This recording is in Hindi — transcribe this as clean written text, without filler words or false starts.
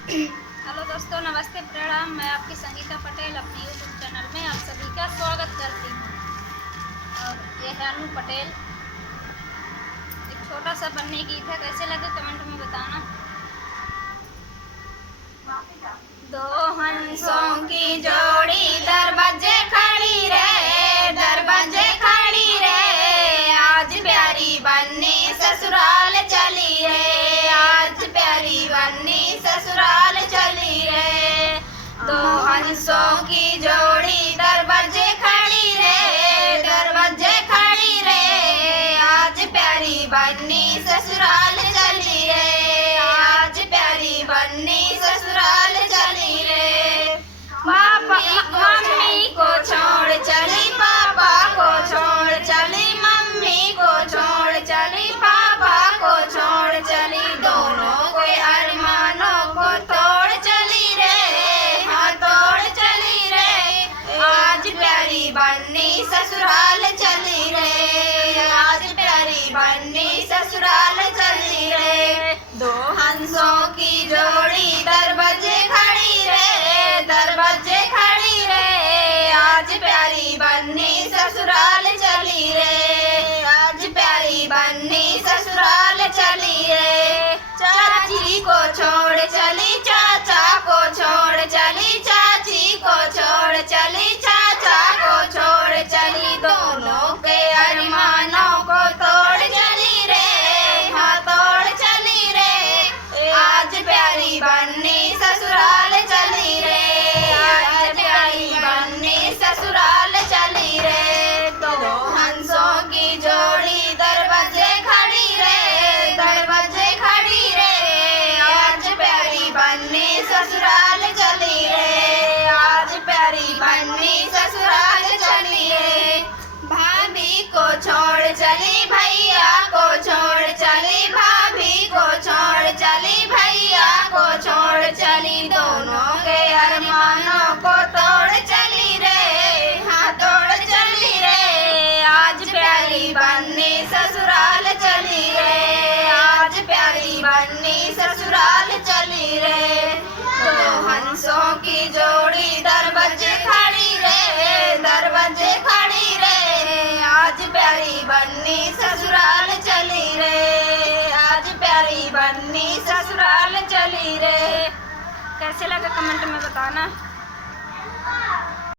हेलो दोस्तों, नमस्ते, प्रणाम। मैं आपकी संगीता पटेल अपने यूट्यूब चैनल में आप सभी का स्वागत करती हूँ। और ये है अनु पटेल। एक छोटा सा बन्नी गीत है, कैसे लगे कमेंट में बताना। दो हंसों की जोड़ी दरवाजे खड़ी रे, दरवाजे खड़ी रे, आज प्यारी बन्नी ससुराल चली रे, आज प्यारी बन्नी ससुराल चली रे। दो हंसों की जोड़ी दरवाजे खड़ी रे, दरवाजे खड़ी रे, आज प्यारी बन्नी ससुराल चली रे, आज प्यारी बन्नी ससुराल चली रे। मम्मी को छोड़ चली, पापा को छोड़ चली, मम्मी को छोड़ चली, पापा को छोड़ चली, दोनों के अरमानों को तोड़ चली रे, हाँ तोड़ चली रे। आज प्यारी बन्नी ससुराल चली रे, आज प्यारी बन्नी ससुराल चली रे। दो हंसों की जोड़ी दरवाजे खड़ी रे, दरवाजे खड़ी रे, आज प्यारी बन्नी ससुराल चली रे, आज प्यारी बन्नी ससुराल चली रे। चाची को छोड़ चली, चाचा को छोड़ चली, चाची को छोड़ चली, चाचा को छोड़ चली, दोनों के अरमानों को तोड़ चली रे, हाँ तोड़ चली रे। आज प्यारी बन्नी ससुराल चली रे, आज प्यारी बन्नी ससुराल चली रे। दो हंसों की जोड़ी दरवाजे खड़ी रे, दरवाजे खड़ी रे, आज प्यारी बन्नी ससुराल चली रे, आज प्यारी बन्नी ससुराल चली रे। भाभी को छोड़ चली, भैया को छोड़ चली, भाभी को छोड़ चली, भैया को छोड़ चली, दोनों के अरमानों को तोड़ चली रे, हाँ तोड़ चली रे। आज प्यारी बन्नी ससुराल चली रे, आज प्यारी बन्नी ससुराल चली रे। दो हंसों की जोड़ी दरवाजे खड़ी रे, दरवाजे खड़ी रे, आज प्यारी बन्नी ससुराल चली रे, आज प्यारी बन्नी ससुराल चली रे। कैसे लगा कमेंट में बताना।